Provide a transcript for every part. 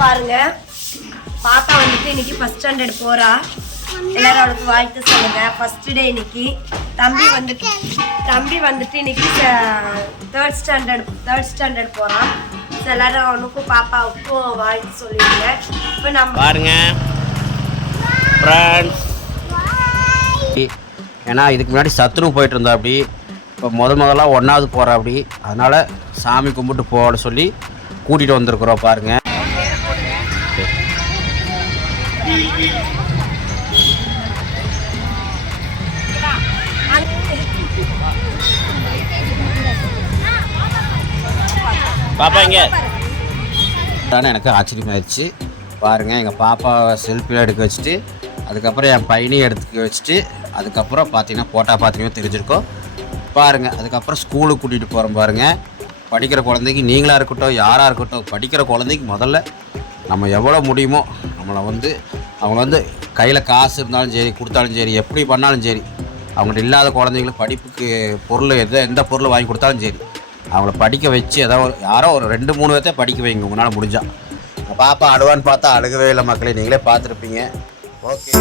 பாருங்க, பாப்பா வந்துட்டு இன்னைக்கு ஃபர்ஸ்ட் ஸ்டாண்டர்ட் போறா. எல்லாரும் அவளுக்கு வாழ்த்து சொல்லுங்க. ஃபர்ஸ்ட் டே இன்னைக்கு. தம்பி வந்துட்டு இன்னைக்கு தேர்ட் ஸ்டாண்டர்ட் போறான். எல்லாரும் அவனுக்கும் பாப்பாவுக்கும் வாழ்த்து சொல்லிடுங்க. இப்போ நம்ம பாருங்க ஏன்னா இதுக்கு முன்னாடி சத்துணவு போயிட்டு இருந்தா அப்படி, இப்போ முதலாக ஒன்றாவது போகிறா அப்படி, அதனால் சாமி கும்பிட்டு போட சொல்லி கூட்டிகிட்டு வந்திருக்குறோம். பாருங்க பாப்பா இங்கே தானே எனக்கு ஆச்சரியமாயிடுச்சு. பாருங்கள், எங்கள் பாப்பாவை செல்ஃபியில் எடுக்க வச்சுட்டு அதுக்கப்புறம் என் பையனையும் எடுத்துக்க வச்சுட்டு அதுக்கப்புறம் பார்த்தீங்கன்னா போட்டா பார்த்தீங்கன்னா தெரிஞ்சிருக்கோம். பாருங்கள், அதுக்கப்புறம் ஸ்கூலுக்கு கூட்டிகிட்டு போகிறோம். பாருங்கள், படிக்கிற குழந்தைக்கு நீங்களாக இருக்கட்டும் யாராக இருக்கட்டும், படிக்கிற குழந்தைக்கு முதல்ல நம்ம எவ்வளோ முடியுமோ அவங்கள வந்து கையில் காசு இருந்தாலும் சரி, கொடுத்தாலும் சரி, எப்படி பண்ணாலும் சரி, அவங்கள்ட்ட இல்லாத குழந்தைங்களுக்கு படிப்புக்கு பொருள் எந்த பொருள் வாங்கி கொடுத்தாலும் சரி, அவங்கள படிக்க வச்சு யாரோ ஒரு 2-3 பேர்த்த படிக்க வைங்க உங்களால் முடிஞ்சால். பாப்பா அழுவான்னு பார்த்தா அழுகவே இல்லை மக்களே, நீங்களே பார்த்துருப்பீங்க. Okay,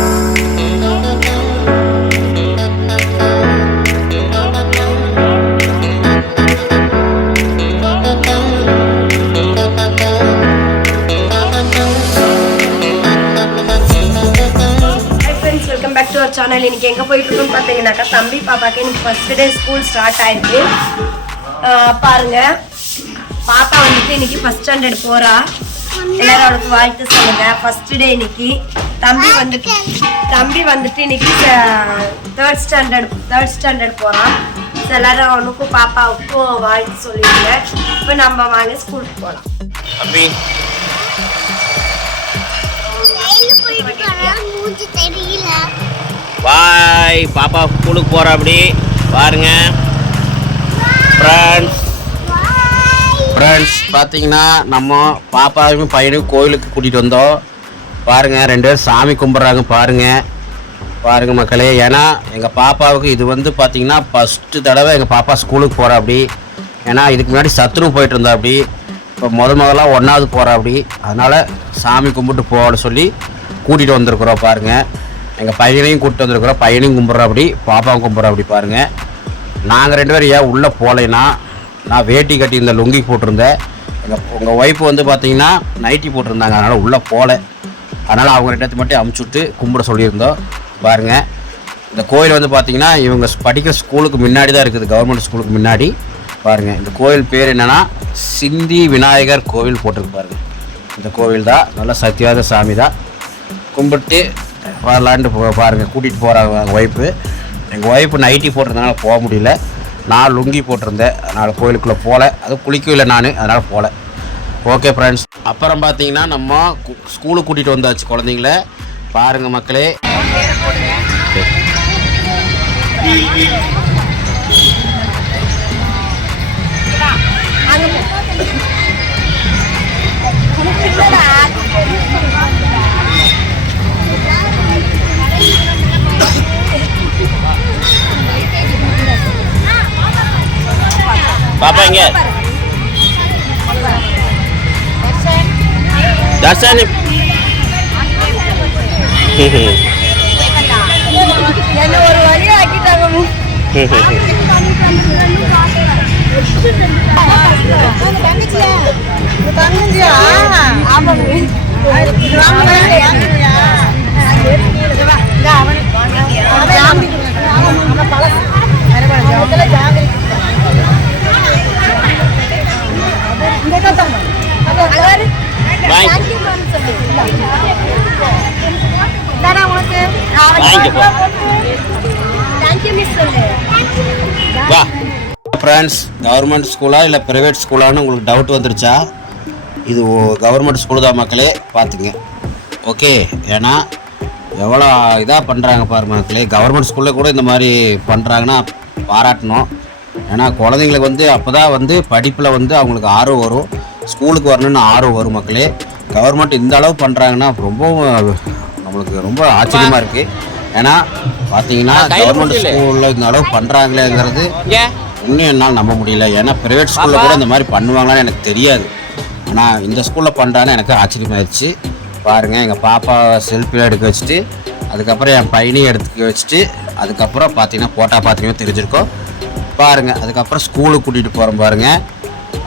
welcome back to our channel. இன்னைக்கு எங்கே போயிட்டு இருக்கோம்னு பார்த்தீங்கன்னாக்கா, தம்பி பாப்பாக்கு இன்னைக்கு ஃபர்ஸ்ட் டே ஸ்கூல் ஸ்டார்ட் ஆயிருக்கு. பாருங்க, பாப்பா வந்துட்டு இன்னைக்கு ஃபர்ஸ்ட் ஸ்டாண்டர்ட் போறா. எல்லாரும் அவளுக்கு வாழ்த்து சொல்லுங்க. ஃபர்ஸ்ட் டே இன்னைக்கு. தம்பி வந்துட்டு இன்னைக்கு தேர்ட் ஸ்டாண்டர்ட் போறான். எல்லாரும் அவனுக்கும் பாப்பாவுக்கும் வாழ்த்து சொல்லிடுங்க. இப்போ நம்ம வாங்க ஸ்கூலுக்கு போகலாம். பாய், பாப்பா ஸ்கூலுக்கு போகிற அப்படி. பாருங்க ஃப்ரெண்ட்ஸ் பார்த்தீங்கன்னா நம்ம பாப்பாவையும் பையனையும் கோயிலுக்கு கூட்டிகிட்டு வந்தோம். பாருங்கள், 2 பேரும் சாமி கும்பிட்றாங்க. பாருங்கள் மக்களே, ஏன்னா எங்கள் பாப்பாவுக்கு இது வந்து பார்த்திங்கன்னா ஃபஸ்ட்டு தடவை எங்கள் பாப்பா ஸ்கூலுக்கு போகிறா அப்படி. ஏன்னா இதுக்கு முன்னாடி சத்துணவு போயிட்டு இருந்தா அப்படி, இப்போ முதலாக 1ஆவது போகிறா அப்படி, அதனால் சாமி கும்பிட்டு போட சொல்லி கூட்டிகிட்டு வந்திருக்குறோம். பாருங்கள், எங்கள் பையனையும் கூப்பிட்டு வந்திருக்குறோம். பையனையும் கும்பிட்றா அப்படி, பாப்பாவும் கும்பிட்றா அப்படி. பாருங்கள், நாங்கள் 2 பேரும் ஏன் உள்ளே போகலைன்னா, நான் வேட்டி கட்டியிருந்த லுங்கி போட்டிருந்தேன். உங்கள் ஒய்ஃப் வந்து பார்த்தீங்கன்னா நைட்டி போட்டிருந்தாங்க, அதனால் உள்ளே போகலை. அதனால் அவங்க 2 பேர்த்து மட்டும் அமுச்சுட்டு கும்பிட சொல்லியிருந்தோம். பாருங்கள், இந்த கோயில் வந்து பார்த்திங்கன்னா இவங்க படிக்கிற ஸ்கூலுக்கு முன்னாடி தான் இருக்குது, கவர்மெண்ட் ஸ்கூலுக்கு முன்னாடி. பாருங்கள், இந்த கோயில் பேர் என்னென்னா சிந்தி விநாயகர் கோவில் போட்டிருக்கு. பாருங்கள், இந்த கோவில் தான் நல்ல சத்தியாத சாமி தான். கும்பிட்டு வரலான்ட்டு பாருங்கள் கூட்டிகிட்டு போகிறாங்க ஒய்ஃபு. எங்கள் ஒய்ஃபு நைட்டி போட்டிருந்தனால போக முடியல, நான் லுங்கி போட்டிருந்தேன், அதனால் கோயிலுக்குள்ளே போகல. அது குளிக்கவில்லை நான், அதனால் போகல. ஓகே ஃப்ரெண்ட்ஸ், அப்புறம் பார்த்தீங்கன்னா நம்ம ஸ்கூலுக்கு கூட்டிகிட்டு வந்தாச்சு குழந்தைங்கள. பாருங்கள் மக்களே, பாப்பா இங்க தர்ஷன் என்ன ஒரு வழி ஆக்கிட்டாங்க. ஃப்ரெண்ட்ஸ், கவர்மெண்ட் ஸ்கூலா இல்லை ப்ரைவேட் ஸ்கூலான்னு உங்களுக்கு டவுட் வந்துருச்சா? இது கவர்மெண்ட் ஸ்கூலு தான் மக்களே, பார்த்துங்க. ஓகே, ஏன்னா எவ்வளோ இதாக பண்ணுறாங்க பாருங்க மக்களே. கவர்மெண்ட் ஸ்கூலில் கூட இந்த மாதிரி பண்ணுறாங்கன்னா பாராட்டணும். ஏன்னா குழந்தைங்களுக்கு வந்து அப்போ தான் வந்து படிப்பில் வந்து அவங்களுக்கு ஆர்வம் வரும், ஸ்கூலுக்கு வரணும்னு ஆர்வம் வரும் மக்களே. கவர்மெண்ட் இந்த அளவு பண்ணுறாங்கன்னா நம்மளுக்கு ரொம்ப ஆச்சரியமாக இருக்குது. ஏன்னா பார்த்தீங்கன்னா கவர்மெண்ட் ஸ்கூலில் இந்த அளவு பண்ணுறாங்களேங்கிறது இன்னும் என்னால் நம்ப முடியல. ஏன்னா ப்ரைவேட் ஸ்கூலில் கூட இந்த மாதிரி பண்ணுவாங்களான்னு எனக்கு தெரியாது. ஆனால் இந்த ஸ்கூலில் பண்ணுறான்னு எனக்கு ஆச்சரியமாயிடுச்சு. பாருங்கள், எங்கள் பாப்பா செல்ஃபியாக எடுக்க வச்சுட்டு அதுக்கப்புறம் என் பையனையும் எடுத்துக்க வச்சுட்டு அதுக்கப்புறம் பார்த்தீங்கன்னா போட்டா பார்த்தீங்கன்னா தெரிஞ்சிருக்கோம் பாருங்கள். அதுக்கப்புறம் ஸ்கூலுக்கு கூட்டிகிட்டு போகிறோம் பாருங்கள்.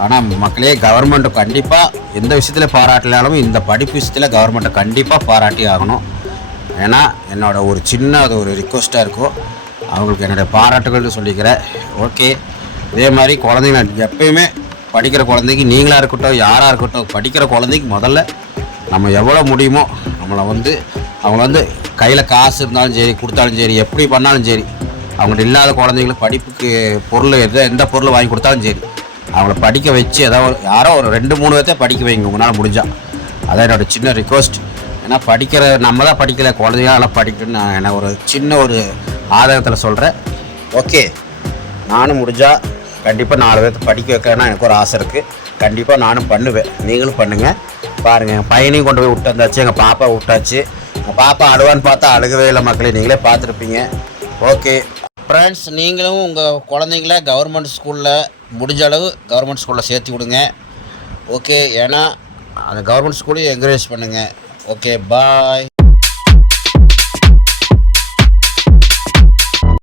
ஆனால் மக்களே, கவர்மெண்ட்டு கண்டிப்பாக எந்த விஷயத்தில் பாராட்டலாலும் இந்த படிப்பு விஷயத்தில் கவர்மெண்ட்டை கண்டிப்பாக பாராட்டி ஆகணும். ஏன்னா என்னோடய ஒரு சின்ன அது ஒரு ரிக்வெஸ்ட்டாக இருக்கும். அவங்களுக்கு என்னுடைய பாராட்டுகள் சொல்லிக்கிறேன். ஓகே, இதே மாதிரி குழந்தைங்க எப்பயுமே படிக்கிற குழந்தைக்கு நீங்களாக இருக்கட்டும் யாராக இருக்கட்டும், படிக்கிற குழந்தைக்கு முதல்ல நம்ம எவ்வளோ முடியுமோ அவங்கள வந்து கையில் காசு இருந்தாலும் சரி கொடுத்தாலும் சரி எப்படி பண்ணாலும் சரி, அவங்கள்ட்ட இல்லாத குழந்தைங்களுக்கு படிப்புக்கு பொருள் எந்த பொருள் வாங்கி கொடுத்தாலும் சரி அவங்கள படிக்க வச்சு ஏதாவது யாரோ ஒரு 2-3 பேர்த்த படிக்க வைங்க உங்களால் முடிஞ்சால். அதான் என்னோடய சின்ன ரிக்வெஸ்ட். ஏன்னா படிக்கிற நம்ம தான் படிக்கலை, குழந்தைங்களாம் படிக்கணும்னு நான் என்ன ஒரு சின்ன ஒரு ஆதாரத்தில் சொல்கிறேன். ஓகே, நானும் முடிஞ்சால் கண்டிப்பாக 4 பேர்த்த படிக்க வைக்கணும்னா எனக்கு ஒரு ஆசை இருக்குது. கண்டிப்பாக நானும் பண்ணுவேன், நீங்களும் பண்ணுங்கள். பாருங்கள், என் பையனையும் கொண்டு போய் விட்டு வந்தாச்சு, எங்கள் பாப்பா விட்டாச்சு. எங்கள் பாப்பா அழுவான்னு பார்த்தா அழுகவே இல்லை மக்களே, நீங்களே பார்த்துருப்பீங்க. ஓகே ஃப்ரெண்ட்ஸ், நீங்களும் உங்கள் குழந்தைங்கள கவர்மெண்ட் ஸ்கூலில் முடிஞ்ச அளவு கவர்மெண்ட் ஸ்கூலில் சேர்த்து விடுங்க. ஓகே, ஏன்னா அந்த கவர்மெண்ட் ஸ்கூலையும் என்கரேஜ் பண்ணுங்கள். ஓகே, பாய்.